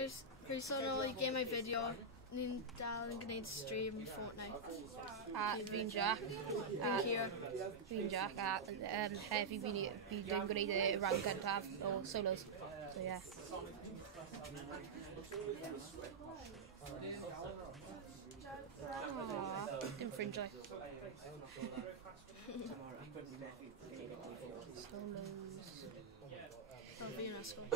Croeso nôl I Game My Video. Ni'n dal yn gwneud stream Fortnite. A fi'n Jack. Fi'n Kira. Fi'n Jack a heddi fi'n gwneud y round gyntaf o solos. So yeah. Aww, dim ffrindiau. Solos. Fel fi yn ysgol.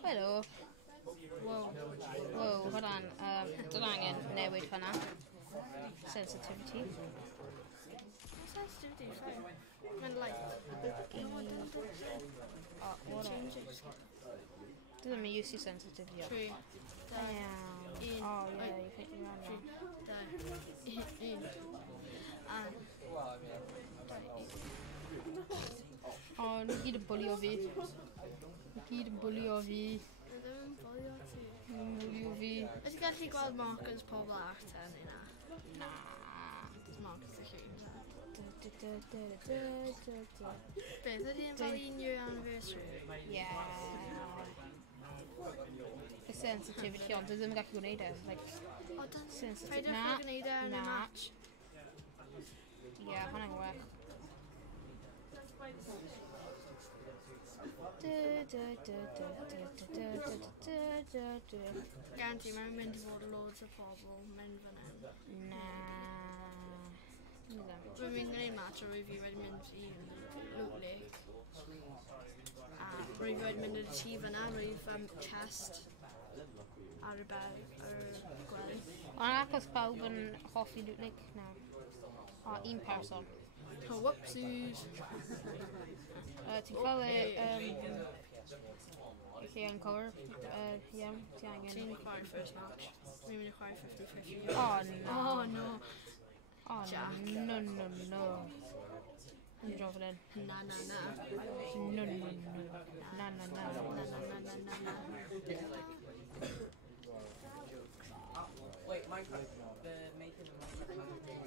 Helo. Wow, hold on. Dyn angen newid hwnna. Sensitivity. Sensitivity, fine. Mae'n light. Oh, what Changes. Doesn't mean you see sensitivity. 3, 2, Damn. Oh yeah, you hit me around now. 3, 2, 1. Oh, ni gyd yn bwlio fi. Ni gyd yn bwlio fi. Ddim yn bolio ti. Yn bwlio fi. Ydych chi'n gallu gweld markers pobl ar ten neu na? Na. Does markers y llun. Beth ydy'n fel 1 year anniversary? Yeah. Y sensitivity ond dwi ddim yn gallu gwneud e. O, dan Sensitive. rhaid i'ch chi'n gwneud e yn y match. Yeah, hwnna'n well. Guarantee mae'n mynd I fod loads o pobl mynd fan hyn. Na. Rwy'n mynd gwneud match o rwy fi wedi mynd I Loot Lake. A rwy fi wedi mynd i'r tŷ fyna, rwy fi chest ar y gwely. Ond achos pawb yn hoffi Loot Lake nawr. O, un person. Oh, whoopsies. Ti'n cael chi uncover? Ie, ti angen. Ti'n chwarae first match. Rwy'n mynd I chwarae 50-50. Oh no. Oh no. Oh Jack. no. Yn drofyn yn. Na. No. Wait, Minecraft, they're making a Minecraft.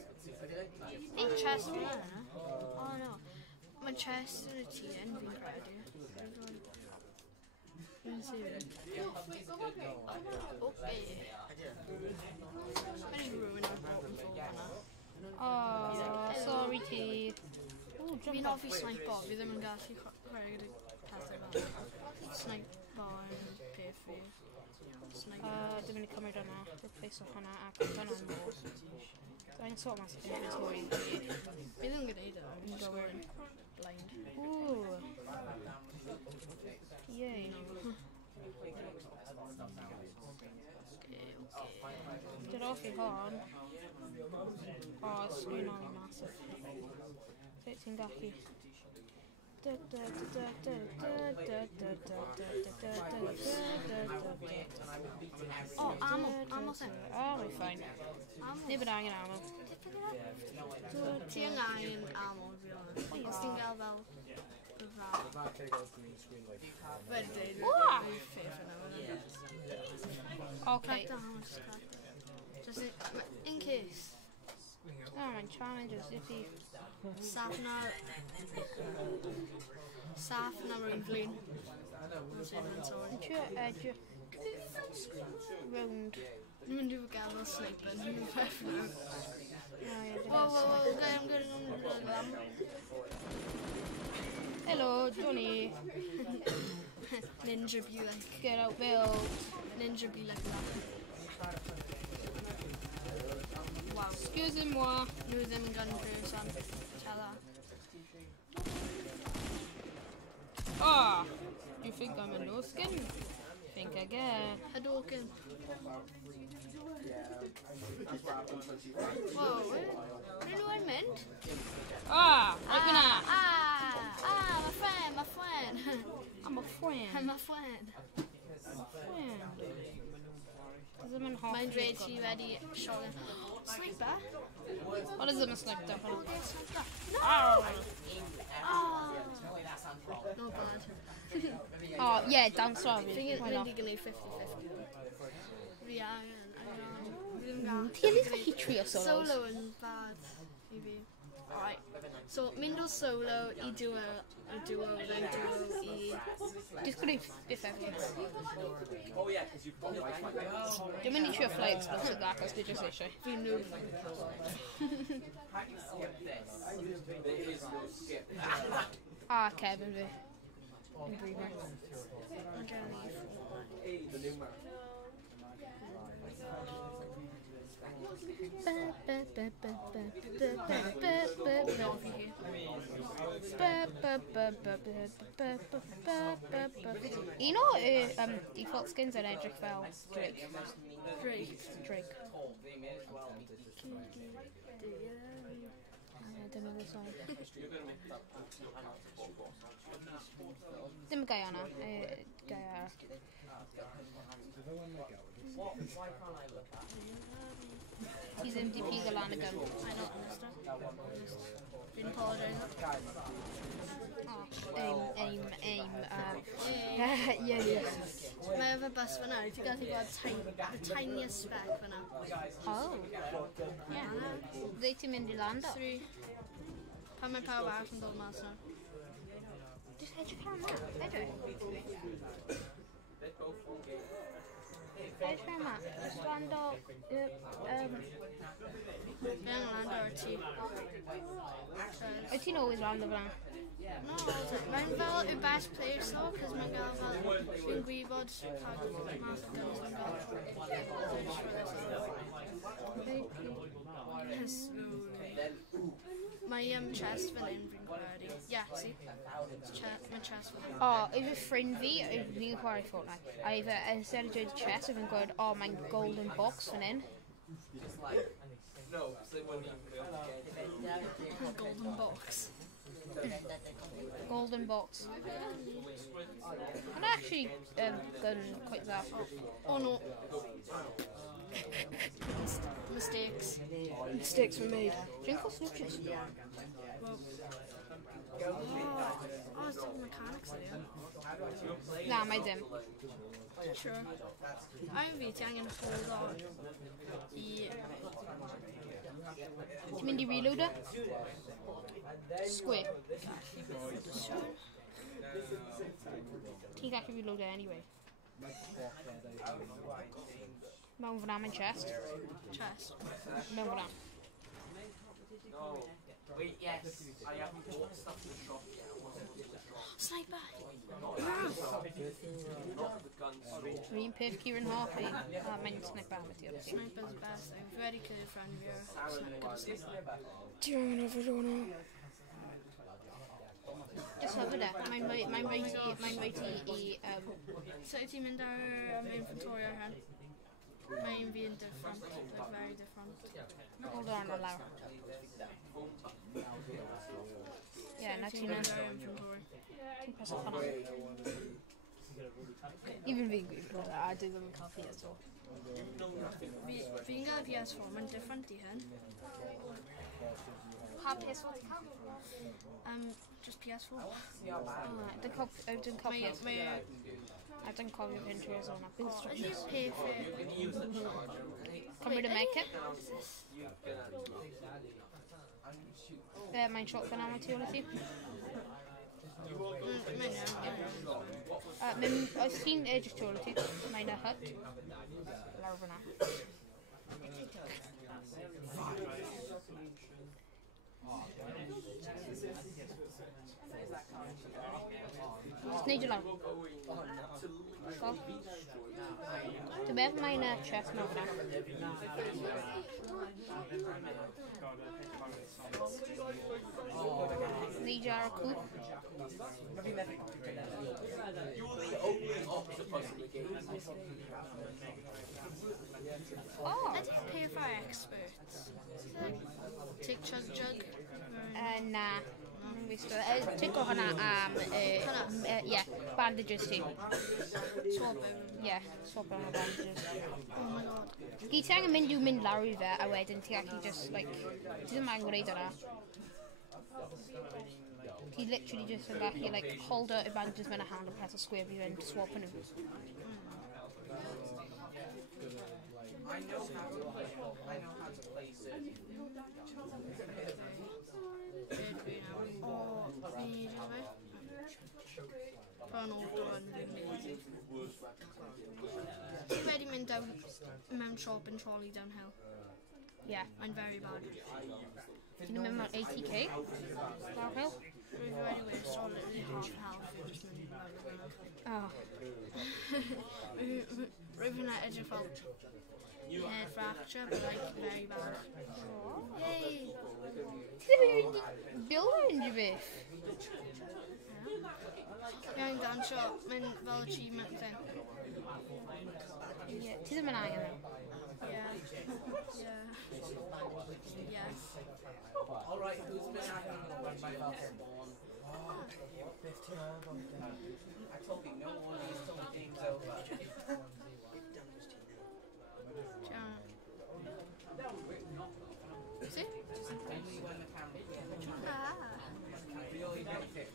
Ein chest yna? Oh no. Mae'n chest yn y tŷ yn fi'n credu. Dwi'n sefyll. O be? Mae'n i'n rhywun o'r bottom floor hwnna. Oh, sorry ti. Fi'n hoffi sniper, fi ddim yn gallu chwarae gyda pethau fel. Sniper yn peth fi. Dim yn cymryd hwnna, replace o hwnna a cwrdd hwnna'n môr. Dwi'n sort mas o inventory fi. Fi ddim yn gwneud o, fi'n scoring blind. Ooh. Yay. Dyd off I hon. O, sgwyn o'n massive. Be ti'n gallu? O, ammo sen. O, mae'n ffain. Nid bydd angen ammo. Ti angen ammo fi o'n. Os ti'n gael fel gyfral. Wedyn, fi'n ffeif yna. Okay. Just in case. Oh, mae'n challenges, iffy. Saff na rwy'n flin. Trio edge round. Ni'n mynd I fod gael fel sniper, ni'n mynd I fod gael. Whoa, I'm getting hello, Johnny. Ninja be like. Get out, Bill. Ninja be like that. Wow. Excusez-moi. Nhw ddim yn gun person. Chala. Ah, you think I'm a no skin? Think again. Hadouken. Wow, where do I mynd? Ah, right now. My friend. I'm a friend. I'm a friend. Mae'n dweud ti wedi sioe. Sniper? What is it, a sniper? No! No bad. Oh, yeah, dance on me. Fi'n Why mynd not? I gwneud 50-50. Fi angen. Ti yn gallu trio solos? Solo yn bad. I fi. Alright, so mynd o solo I duo, then duo I... Just gwneud beth efo. Oh yeah, because you've got Dwi'n mynd I trio fly explosive dda, cos dwi jyst eisiau. Fi noob. How do you skip this? There is no skip. A Kevin fi. Yn brifo. I'm gonna leave. The new man. Un o default skins yn edrych fel Drake. Drake. They may as well. I don't know this one. You're going to make that. Dim y gai o'na. Gai a... What? Why can't I look at it? Ti ddim di pigo lan y gun. I don't understand. Fi'n apologise. Aim. Yeah. Mae efo bus fyna, ti'n gallu gweld the tiniest speck fyna. Oh. Yeah. Ddei ti'n mynd I lan do? 3. Pan mae pawb arall yn dod mas na. Just edrych am na. Edrych. Edrych am na. Just land o... Fi angen land o'r ti. Wyt ti'n always land o fyna? No, mae'n fel yw best players though, cos mae'n gael fel fi'n gwybod pa math o guns yn gael. Mae chest fan hyn fi'n gweld. Yeah, see? Mae chest fan hyn. O, efo ffrind fi, fi'n chwarae Fortnite. A efo, instead of dweud chest, fi'n gweld, o, mae'n golden box fan hyn. Just like, no, so they wouldn't even be able to get Golden box. Golden box. And actually, gun quite that. Oh no. Mistakes. Mistakes were made. Drink or snitches? Well, oh, it's all mechanics there. Na, mae dim. Sure. I fi ti angen hold on I... Ti'n mynd I reload e? Square. Sure. Ti'n gallu reload e anyway. Mewn fyna mewn chest. Chest. Mewn fyna. No. Wait, yes. I haven't bought stuff in the shop yet. I wasn't in the shop. Sniper! Not the guns. Yr un peth Kieran Harvey. A mae'n sniper am y ti. Sniper's best. I'm very good friend of yours. Sniper. Ti'n angen ofer hwnna? Just hyfryd e. Mae'n rhaid I... So ti'n mynd ar inventory ar hyn? Mae'n fi'n different. Like very different. Hold on o lawr. Ie, na ti'n mynd ar inventory. Ti'n pas off hwnna. Even fi'n gwybod a dwi ddim yn cael PS4. Fi'n gael PS4, mae'n different I hyn. Pa PS4 ti'n cael? Just PS4. Dwi'n cofio. A dwi'n cofio fynd trwy'r zona. Ydy'n peth fi? Cymryd y make-up. Mae'n shotgun am y tu ôl I ti. Mae'n iawn. Oes ti'n edrych tu ôl I ti? Mae'n y hut. Lawr fyna. Just neud I lawr. Go. Dwi'n beth mae'n chest mewn fyna. Neud ar y cwp. Oh! Ydy'n peth for experts? Take chug jug? Na. Ti'n go hwnna am... bandages ti. Swap him. Swap am y bandages. Oh my god. Gyd ti angen mynd lawr I fe, a wedyn ti gallu just, like... Ti ddim angen gwneud hwnna. Ti literally just yn gallu, like, hold y bandages mewn y hand and press a square fi fynd, swap nhw. I know how to place it. yn auto yn fi'n lazy. Ti wedi mynd down mewn siop yn trolley downhill? Yeah. I'm very bad. Ti'n mynd mewn 80k? Downhill? Rwy fi wedi wedi so literally half health fi just mynd mewn yn Oh. Rwy fi'n edrych fel head fracture, but like very bad. Yay! Ti ddim wedi bil unrhyw beth? Iawn dansio, mae'n fel achievement thing. Ie. Ti ddim yn angen nhw? Yeah. Yeah. Yes. Alright, who's been acting when my house spawn? I told you, no one needs to game's over. Ciao. See? Only when the camera Ah. really makes it.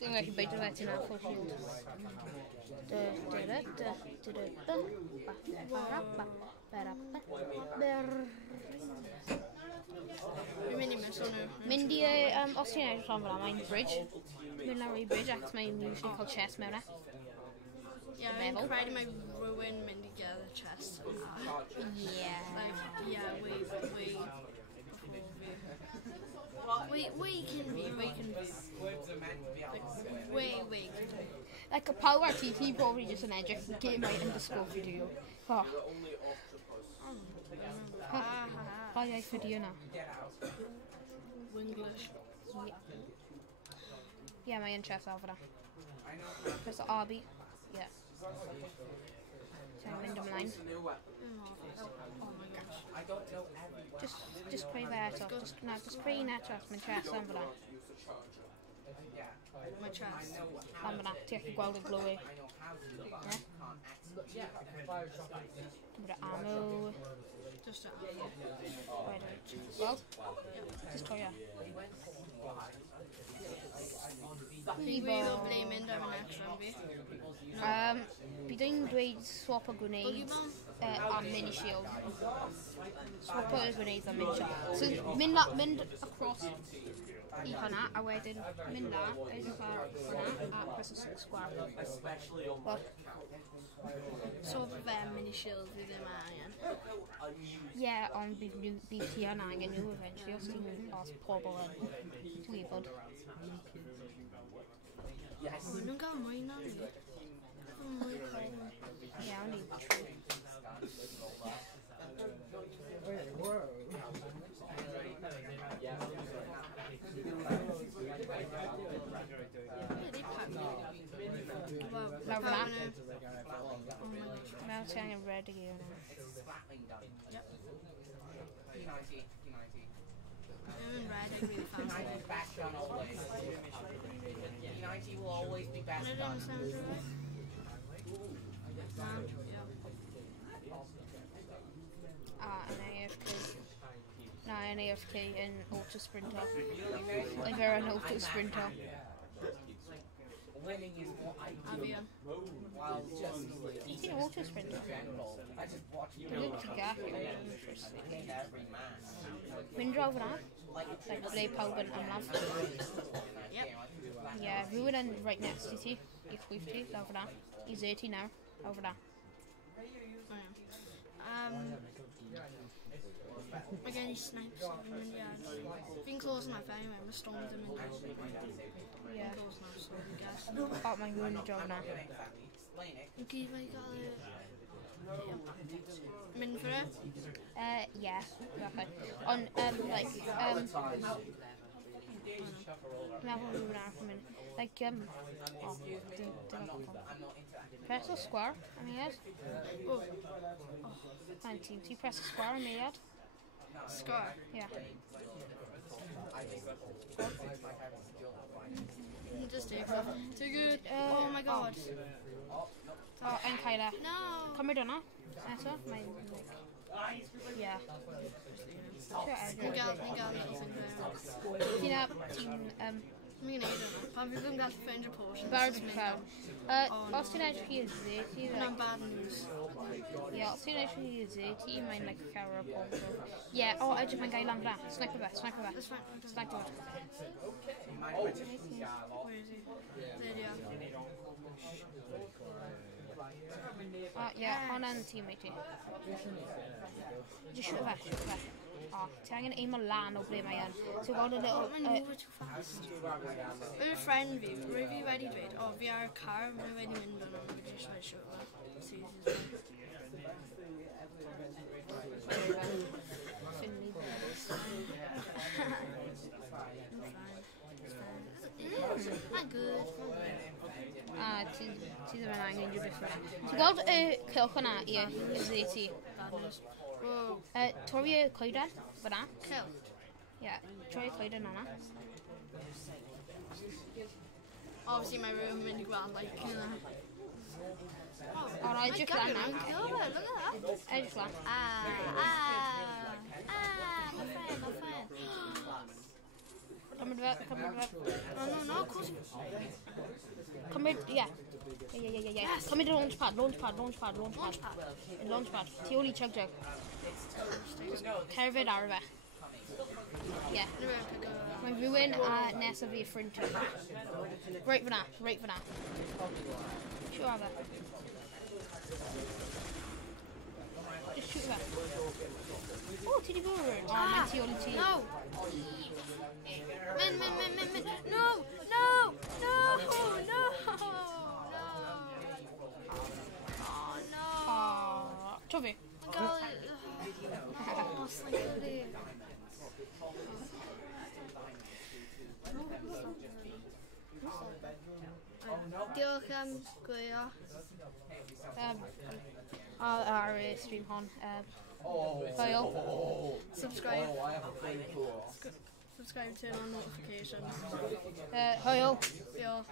Dwi'n gallu beidio wedyn ar full shield. Dwi'n mynd i miss hwnnw. Mynd i, os ti'n edrych rhan fel mae'n bridge. Mynd lawr i bridge ac mae'n usually cael chest mewn e. Yeah, I'm credu mae rhywun mynd i get the chest. Yeah. Like, yeah, we can be. Words are meant to be out of the way. Way. Like a power arty, ti probably just yn edrych game right underscore fideo. Oh, pa iaith fideo na? Get out. Winglish. Ie, mae'n chest ar fyna. I know. Press o RB. Ie. Ti'n mynd ymlaen. Oh my gosh. I don't know everyone. Just creu fe eto. Just creu un eto. Mae'n chest ar fyna. Yeah. My chest. Ar fyna. Ti gallu gweld y glowy. I know how to do it. Ie. Can't Cymryd ammo. Just that. Weld? Just troi e. Fi will blame in am next one, fi. Bydd i'n dweud swap o grenades Boogie bomb? a mini shield. Swap o grenades a mini shield. So mynd across i hwnna a wedyn mynd na, edrych ar hwnna a press o square. Well, So fe mini shield fi ddim angen. yeah, ond bydd ti yn angen nhw eventually os pobl yn gwybod. Yes. Nhw'n gael mwy na ni. Mwy cool. Ie, ond i. Ydy pan. Lawr fyna. Oh my gosh. Mewn ti angen red i hwnna. It's slapping done. Yep. P90. I'm in red, I really fancy P90 it. back on always. P90 will always be I best don't done. understand it. Man, yeah. Yn AFK. Na, yn AFK yn auto sprinter. Like they're an auto sprinter. Winning is what I do. Avian. While just Ti'n auto sprinter? in general, I just watch Dwi'n ti gallu. every match. Mynd draw fyna. Like ble pawb yn ymlaen. Yep. Yeah, rhywun yn right next to ti. I chwif ti, lawr fyna. I zer ti nawr. Lawr fyna. Mae gen I snipes yn mynd iad. Fi'n close enough anyway, mae storm ddim yn iad. Yeah. Close enough, so I guess. O, mae'n rhywun yn draw fyna. Explain it. Yn gyd fe i gael e... Mynd for it? Yeah. Okay. On, like, meddwl rhywun arall yn mynd. Like, oh, dim press o square am eiliad. Oh, Fine, ti press o square am eiliad. scar. Yeah. Just take off. Too good. Oh my god. O, yn cael e. No! Cymryd hwnna. Eto, mae'n... Yeah. Ni'n gael something there. Ti'n Mi'n neud hwnna. Pan fi ddim gallu ffeindio potions. Barod jyst yn mynd llawn. am- Os ti'n edrych i ydw i, ti... Hwnna'n bad news. Ie, os ti'n edrych i ydw i, ti mae'n like llawer o portal. Ie, o, edrych mae'n gael lan fyna. Sniper fe, sniper fe. That's fine. Sniper fe. Where is he? There you are. O, ie, hwnna'n teammate i. Just shoot fe. O, ti angen aim o lan o ble mae yn. So gweld y Oh, little... mae'n move too fast. Mae'n friend fi, rwy fi wedi dweud, o, fi ar y car, mae wedi mynd o'n ond, fi eisiau siwt fe. See if he's Finley. Mae'n good. A ti ddim yn angen rhywbeth fyna. Ti'n gweld y cylch hwnna i ydw ti? Bad news. Whoa. Torri y coeden fyna. Kill. Ie, troi y coeden hwnna. Obviously, my room mynd i gweld, like, O, na, edrych lan na. Kill it, look at that. Edrych lan. My friend. Cymryd fe. No, of course. Cymryd, ie. Ie. Cymryd y launchpad. Launchpad. Tu ôl i chug. Cerfyd ar fe. Ie. Mae rhywun a nesaf fi ffrind ti. Reit fyna. Siw ar fe. Just shoot fe. O, ti di bod rhywun? O, mae tu ôl i ti. No. Min. No. Oh, no. O, tro fi. Oh, slightly. Diolch am gwylio. Ar y stream hon. Hwyl. Subscribe. Subscribe, turn on notifications. Hwyl. Diolch.